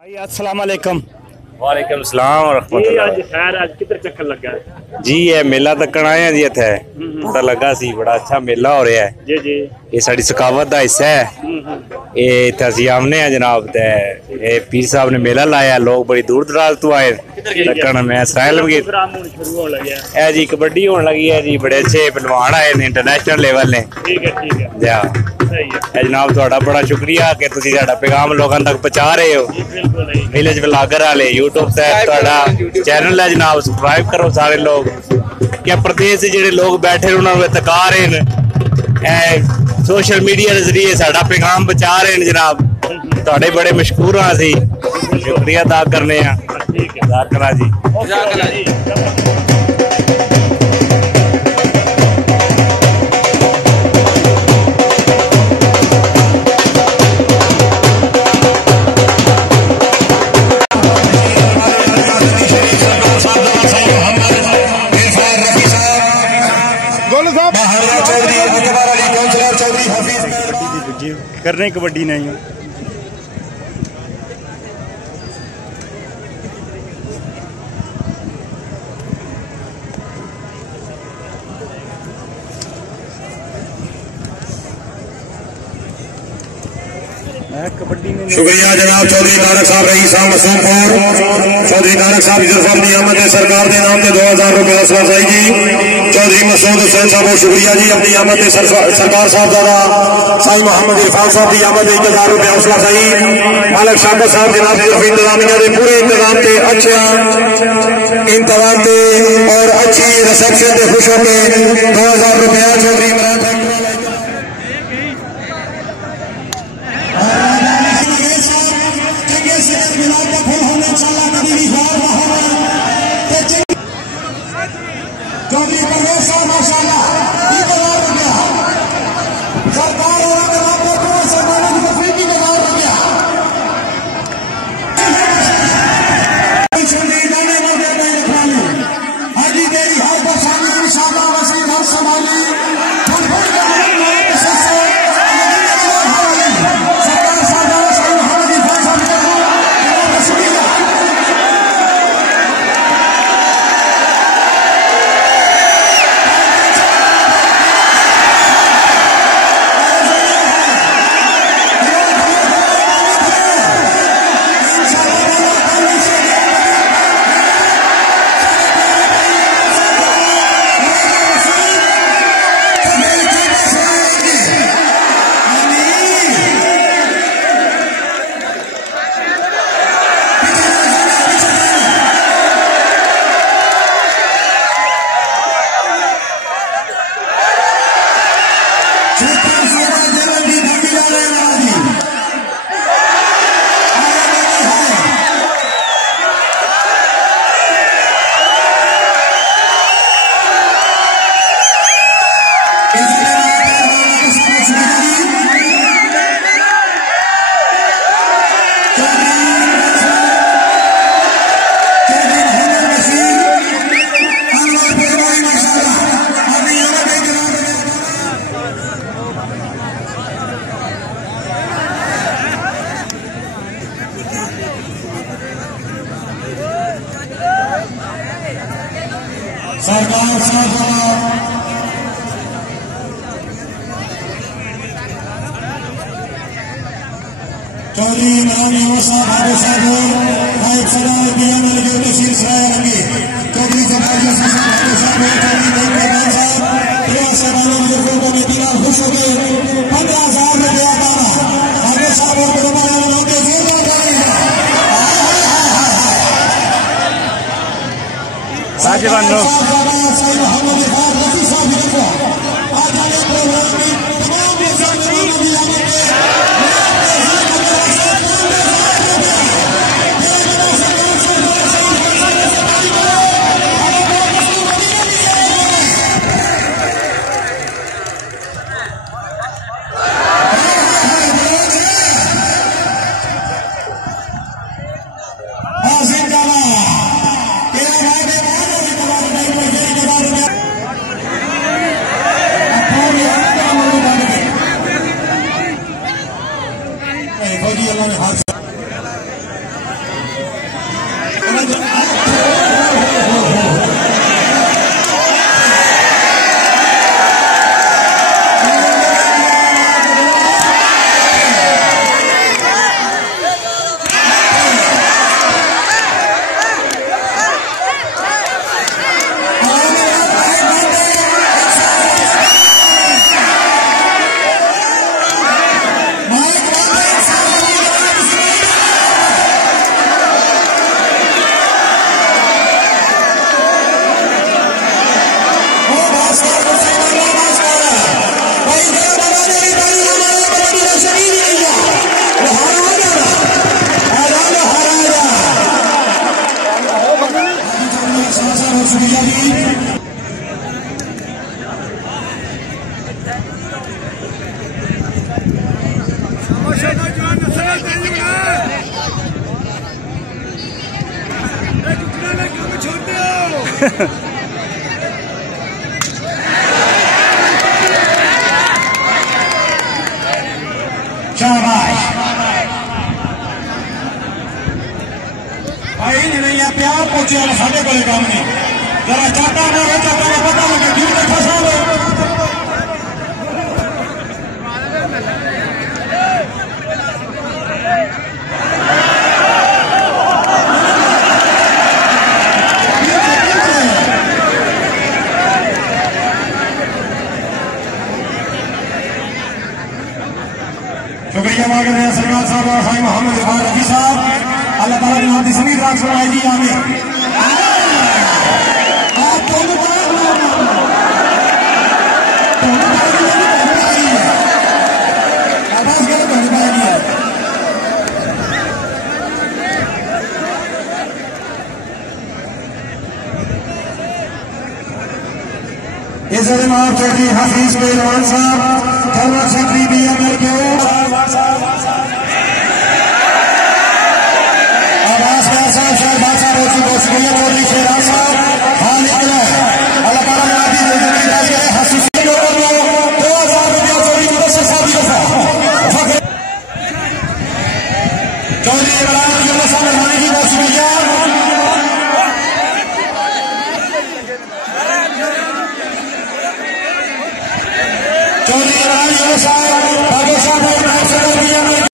भाई अस्सलाम वालेकुम। वालेकुम सलाम और आज खैर आज किधर चक्कर लगा है जी। ये मेला तकन आए हैं जी। इत्थे पता लगा सी बड़ा अच्छा मेला हो रहा है जी जी। ये साड़ी सकावत का हिस्सा है। ये इत्थे असीं आमने हैं जनाब। ते ये पीर साहब ने मेला लाया, लोग बड़ी दूर दराज तो आए तकन। मैं सराय लगी है जी, कबड्डी होने लगी है जी। बड़े अच्छे पहलवान आए ने इंटरनेशनल लेवल ने। ठीक है ठीक है जनाब थोड़ा बड़ा शुक्रिया कि तुसीं साडा पैगाम लोगों तक पहुंचा रहे हो। विलेज व्लॉगर वाले यूट्यूब से थोड़ा चैनल है जनाब, सब्सक्राइब करो सारे लोग। क्या प्रदेश से जेडे लोग बैठे उन्होंने तका रहे हैं, सोशल मीडिया के जरिए साडा पैगाम पहुंचा रहे हैं जनाब। थोड़े बड़े मशहूर हाँ असीं, शुक्रिया अदा करने जी। करने कबड्डी नहीं है। शुक्रिया जनाब चौधरी तारक साहब रईस मसूमपुर। चौधरी तारक साहब की आमद है सरकार के नाम से 2000 रुपये हौसला अफजाई जी। चौधरी मसूद हुसैन साहब बहुत शुक्रिया जी। अपनी आमद है सरकार साहब दादा साई मोहम्मद इरफान साहब की आमद है 1000 रुपये हौसला अफजाई। मालक शाकर साहब जनाब इंतजामिया के पूरे इंतजाम से अच्छे इंतजाम से और अच्छी रिसेप्शन से खुश होकर 2000 रुपया चौधरी चौधरी इमरान साहब तहसील सराय चौधरी खुश हो गए 15,000 रुपया शाबाश भाई नहीं प्यार पहुंचे साढ़े को काम नहीं जरा चाटा मारो चाटा का पता लगे क्यों नहीं फंसा लो शुक्रिया मांगे हैं सरकार साहब और भाई मोहम्मद इकबाल रफी साहब अल्लाह ताला ने आपकी सभी रात सुनाई जी आमीन आप दोनों आवाज गलत होने पाएगी इज्जत माफ चौधरी हफीज पहलवान साहब जनरल सेक्रेटरी BML के आवाज साहब शायद बादशाह बहुत शुक्रिया चौधरी शेराज साहब हाल निकला है अल्लाह ताला ने आपकी जिंदगी राजी है हसीसी लोगों को 2000 रुपया चौधरी मुदस्सिर साहब की तरफ चौधरी इमरान अब्दुल्ला साहब रहमानी की बहुत शुक्रिया चौधरी इमरान साहब बाबू साहब और नायब सदर BML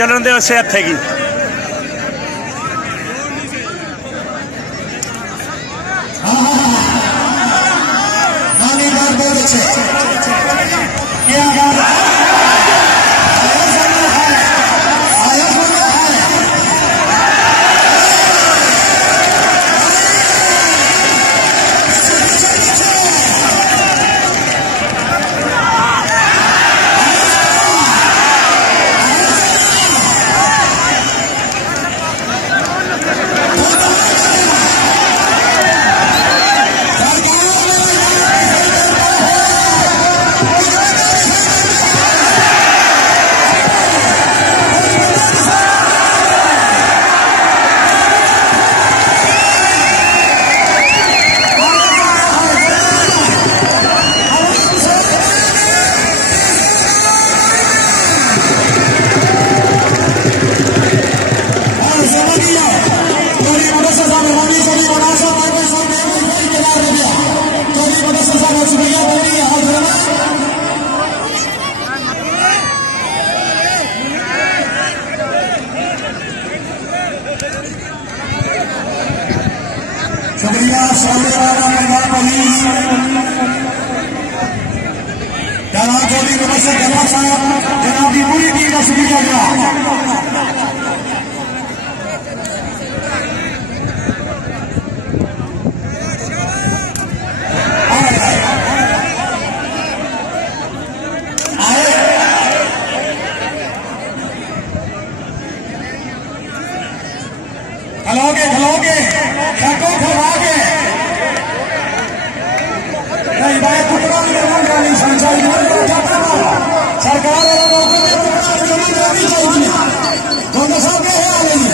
चलन दे उसे हथे की बहुत अच्छे क्या शुक्रिया जनाब चौधरी मुबस्सिर गल्ला साहब जनाब की पूरी टीम का शुक्रिया जनाब खलोगे शको खवा के नहीं भाई टुकड़ा भी जरूर जानी संचाई सरकार वाला लोगों में टुकड़ा जरूर जानी चाहिए दोनों साहब क्या हाल है